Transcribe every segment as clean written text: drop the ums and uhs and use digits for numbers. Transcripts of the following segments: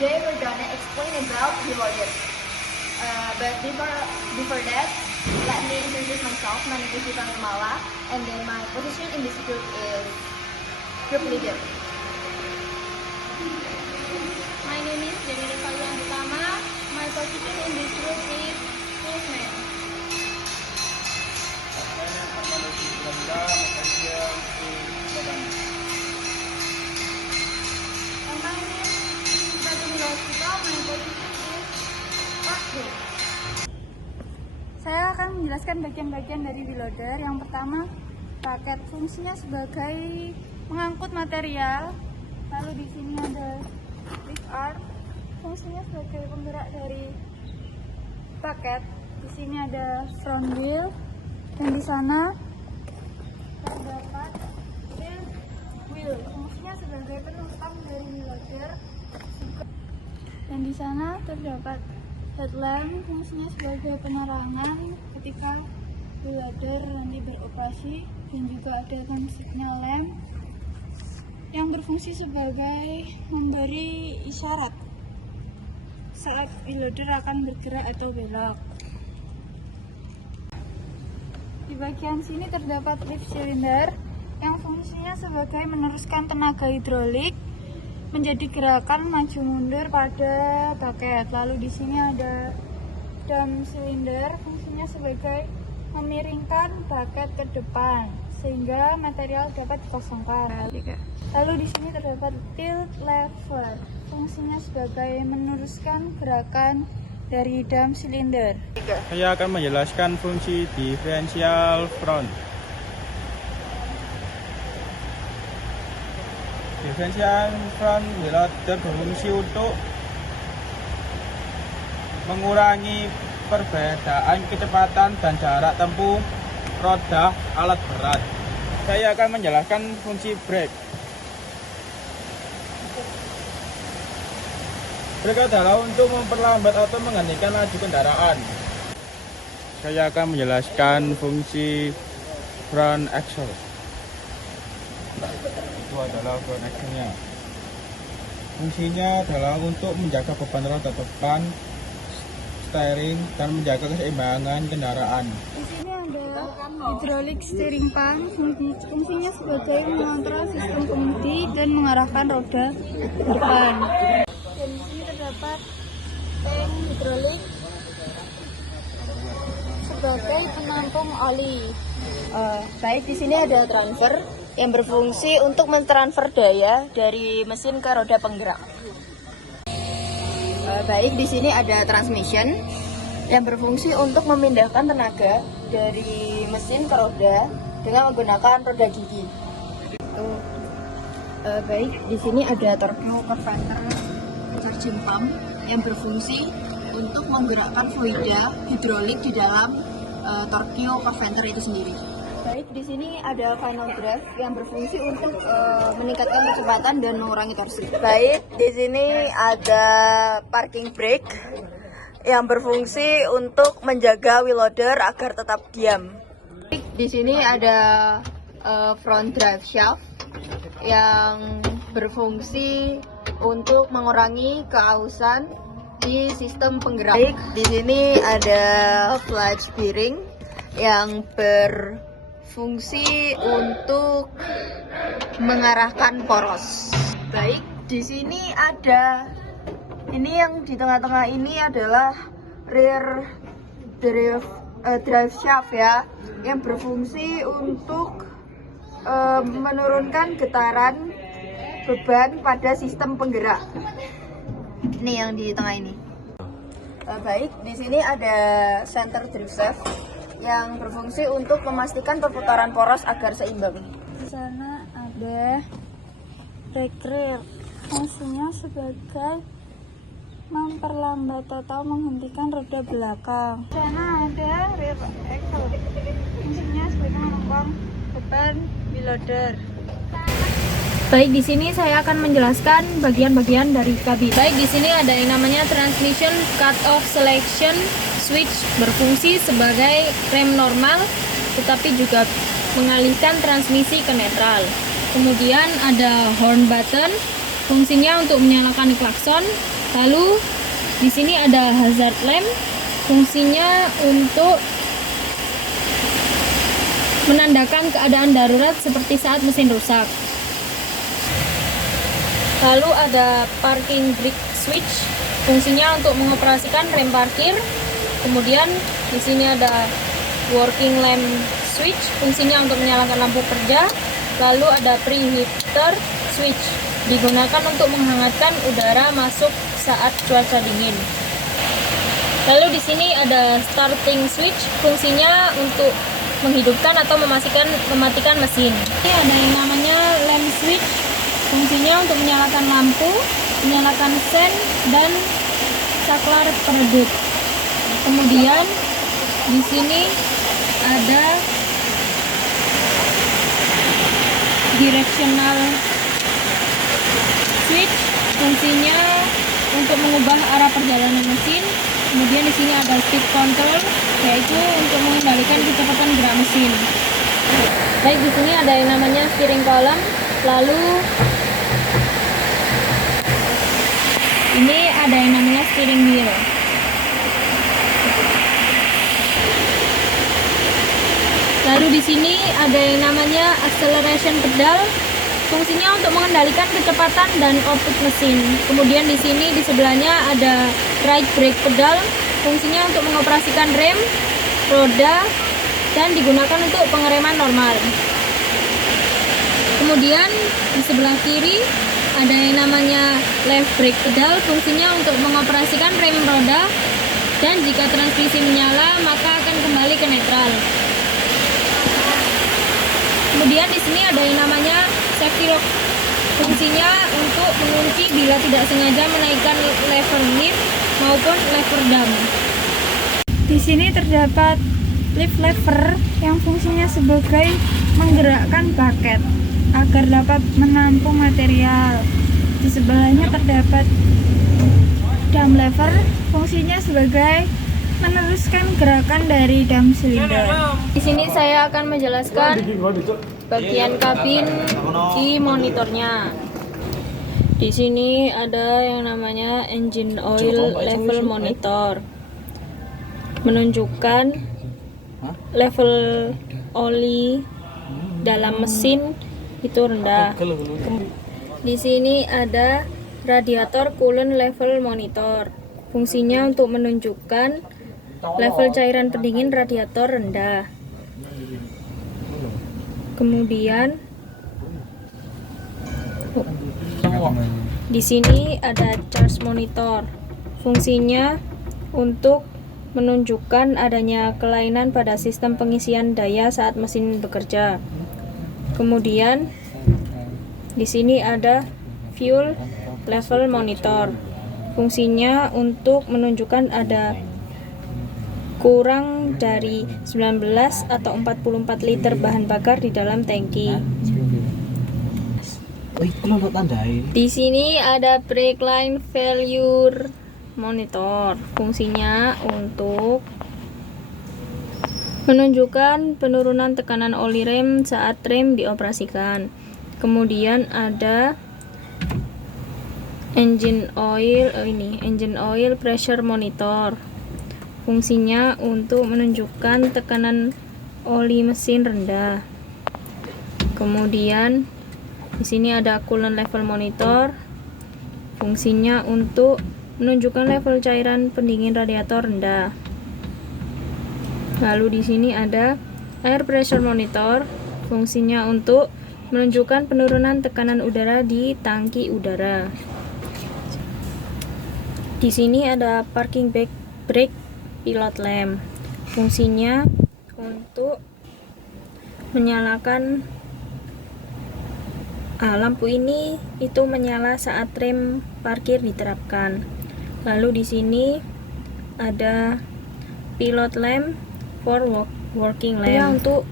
Today we're gonna explain about reloaded. But before that, let me introduce myself. My name is Dita Nurmala, and then my position in this group is group leader. My name is Jamila Kalian Utama. My position in this group is movement. And my name is Batumi Hospital. My position is bathroom. Saya akan menjelaskan bagian-bagian dari reloader. Yang pertama, paket fungsinya sebagai mengangkut material. Lalu di sini ada lift arm, fungsinya sebagai penggerak dari paket. Di sini ada front wheel, dan di sana terdapat rear wheel, fungsinya sebagai penumpang dari reloader. Dan di sana terdapat headlamp, fungsinya sebagai penerangan ketika reloader nanti beroperasi, dan juga ada turn signal lamp yang berfungsi sebagai memberi isyarat saat reloader akan bergerak atau belok. Di bagian sini terdapat lift cylinder yang fungsinya sebagai meneruskan tenaga hidrolik menjadi gerakan maju mundur pada paket. Lalu di sini ada dam cylinder, fungsinya sebagai memiringkan paket ke depan sehingga material dapat dikosongkan. Lalu di sini terdapat tilt lever, fungsinya sebagai meneruskan gerakan dari dam cylinder. Saya akan menjelaskan fungsi diferensial front. Diferensial front reloader berfungsi untuk mengurangi perbedaan kecepatan dan jarak tempuh roda alat berat. Saya akan menjelaskan fungsi brake. Brake adalah untuk memperlambat atau menghentikan laju kendaraan. Saya akan menjelaskan fungsi front axle. Itu adalah front axle-nya. Fungsinya adalah untuk menjaga beban roda depan, steering, dan menjaga keseimbangan kendaraan. Di sini ada hydraulic steering pump, fungsinya sebagai mengontrol sistem kemudi dan mengarahkan roda ke depan. Dan di sini terdapat tank hidrolik sebagai penampung oli. Baik, di sini ada transfer yang berfungsi untuk mentransfer daya dari mesin ke roda penggerak. Baik, di sini ada transmission yang berfungsi untuk memindahkan tenaga dari mesin ke roda dengan menggunakan roda gigi. Baik, di sini ada torque converter charging pump yang berfungsi untuk menggerakkan fluida hidrolik di dalam torque converter itu sendiri. Baik, di sini ada final drive yang berfungsi untuk meningkatkan kecepatan dan mengurangi torsi. Baik, di sini ada parking brake yang berfungsi untuk menjaga wheel loader agar tetap diam. Di sini ada front drive shaft yang berfungsi untuk mengurangi keausan di sistem penggerak. Baik, di sini ada clutch bearing yang berfungsi untuk mengarahkan poros. Baik, di sini ada yang di tengah-tengah ini adalah rear drive shaft ya, yang berfungsi untuk menurunkan getaran beban pada sistem penggerak. Ini yang di tengah ini. Baik, di sini ada center drive shaft yang berfungsi untuk memastikan perputaran poros agar seimbang. Di sana ada brake rear, fungsinya sebagai memperlambat atau menghentikan roda belakang. Di sana ada rear axle, fungsinya sebagai menopang beban wheel loader. Baik, di sini saya akan menjelaskan bagian-bagian dari kabin. Baik, di sini ada yang namanya transmission cut-off selection switch, berfungsi sebagai rem normal, tetapi juga mengalihkan transmisi ke netral. Kemudian ada horn button, fungsinya untuk menyalakan klakson. Lalu di sini ada hazard lamp, fungsinya untuk menandakan keadaan darurat seperti saat mesin rusak. Lalu ada parking brake switch, fungsinya untuk mengoperasikan rem parkir. Kemudian di sini ada working lamp switch, fungsinya untuk menyalakan lampu kerja. Lalu ada preheater switch, digunakan untuk menghangatkan udara masuk saat cuaca dingin. Lalu di sini ada starting switch, fungsinya untuk menghidupkan atau mematikan mesin. Ini ada yang namanya lamp switch, fungsinya untuk menyalakan lampu, menyalakan sen dan saklar peredup. Kemudian di sini ada directional switch, fungsinya untuk mengubah arah perjalanan mesin. Kemudian di sini ada speed control, yaitu untuk mengendalikan kecepatan gerak mesin. Baik, di sini ada yang namanya steering column. Lalu ini ada yang namanya steering wheel. Lalu di sini ada yang namanya acceleration pedal, fungsinya untuk mengendalikan kecepatan dan output mesin. Kemudian di sini di sebelahnya ada right brake pedal, fungsinya untuk mengoperasikan rem, roda, dan digunakan untuk pengereman normal. Kemudian di sebelah kiri ada yang namanya left brake pedal, fungsinya untuk mengoperasikan rem roda, dan jika transmisi menyala maka akan kembali ke netral. Kemudian di sini ada yang namanya safety lock, fungsinya untuk mengunci bila tidak sengaja menaikkan lever lift maupun lever dam. Di sini terdapat lift lever yang fungsinya sebagai menggerakkan bucket agar dapat menampung material. Di sebelahnya terdapat dam lever, fungsinya sebagai meneruskan gerakan dari dam silinder. Di sini saya akan menjelaskan bagian kabin di monitornya. Di sini ada yang namanya engine oil level monitor, menunjukkan level oli dalam mesin itu rendah. Di sini ada radiator coolant level monitor, fungsinya untuk menunjukkan level cairan pendingin radiator rendah. Kemudian di sini ada charge monitor, fungsinya untuk menunjukkan adanya kelainan pada sistem pengisian daya saat mesin bekerja. Kemudian di sini ada fuel level monitor, fungsinya untuk menunjukkan ada kurang dari 19 atau 44 liter bahan bakar di dalam tangki. Di sini ada brake line failure monitor, fungsinya untuk menunjukkan penurunan tekanan oli rem saat rem dioperasikan. Kemudian ada engine oil pressure monitor, fungsinya untuk menunjukkan tekanan oli mesin rendah. Kemudian di sini ada coolant level monitor, fungsinya untuk menunjukkan level cairan pendingin radiator rendah. Lalu di sini ada air pressure monitor, fungsinya untuk menunjukkan penurunan tekanan udara di tangki udara. Di sini ada parking brake pilot lamp, fungsinya untuk menyalakan lampu ini itu menyala saat rem parkir diterapkan. Lalu di sini ada pilot lamp for working lamp, untuk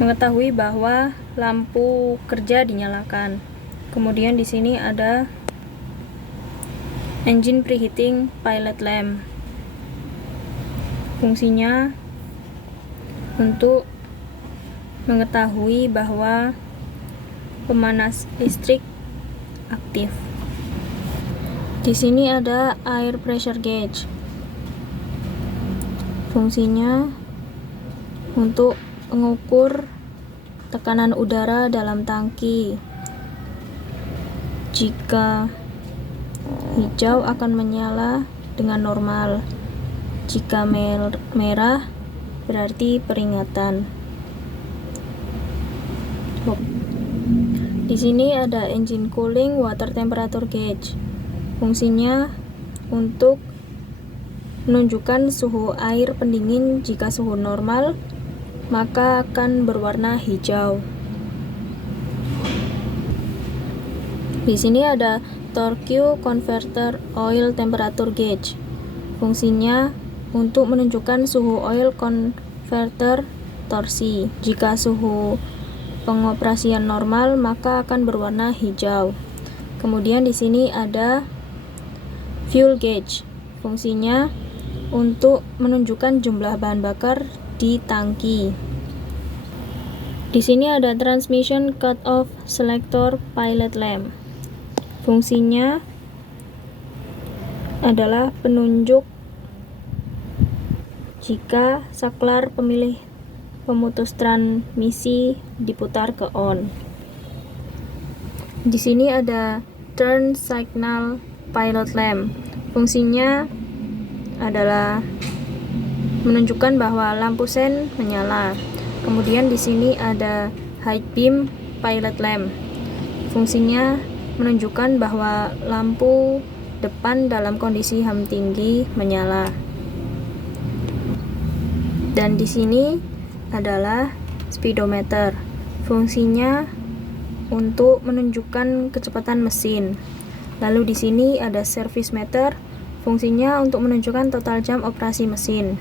mengetahui bahwa lampu kerja dinyalakan. Kemudian di sini ada engine preheating pilot lamp, fungsinya untuk mengetahui bahwa pemanas listrik aktif. Di sini ada air pressure gauge. Fungsinya untuk mengukur tekanan udara dalam tangki. Jika hijau akan menyala dengan normal. Jika merah berarti peringatan. Di sini ada engine cooling water temperature gauge. Fungsinya untuk menunjukkan suhu air pendingin. Jika suhu normal, maka akan berwarna hijau. Di sini ada torque converter oil temperature gauge. Fungsinya untuk menunjukkan suhu oil converter torsi. Jika suhu pengoperasian normal, maka akan berwarna hijau. Kemudian di sini ada fuel gauge. Fungsinya untuk menunjukkan jumlah bahan bakar di tangki. Di sini ada transmission cut-off selector pilot lamp. Fungsinya adalah penunjuk jika saklar pemilih pemutus transmisi diputar ke on. Di sini ada turn signal pilot lamp. Fungsinya adalah menunjukkan bahwa lampu sen menyala. Kemudian di sini ada high beam pilot lamp. Fungsinya menunjukkan bahwa lampu depan dalam kondisi HAM tinggi menyala. Dan di sini adalah speedometer. Fungsinya untuk menunjukkan kecepatan mesin. Lalu di sini ada service meter. Fungsinya untuk menunjukkan total jam operasi mesin.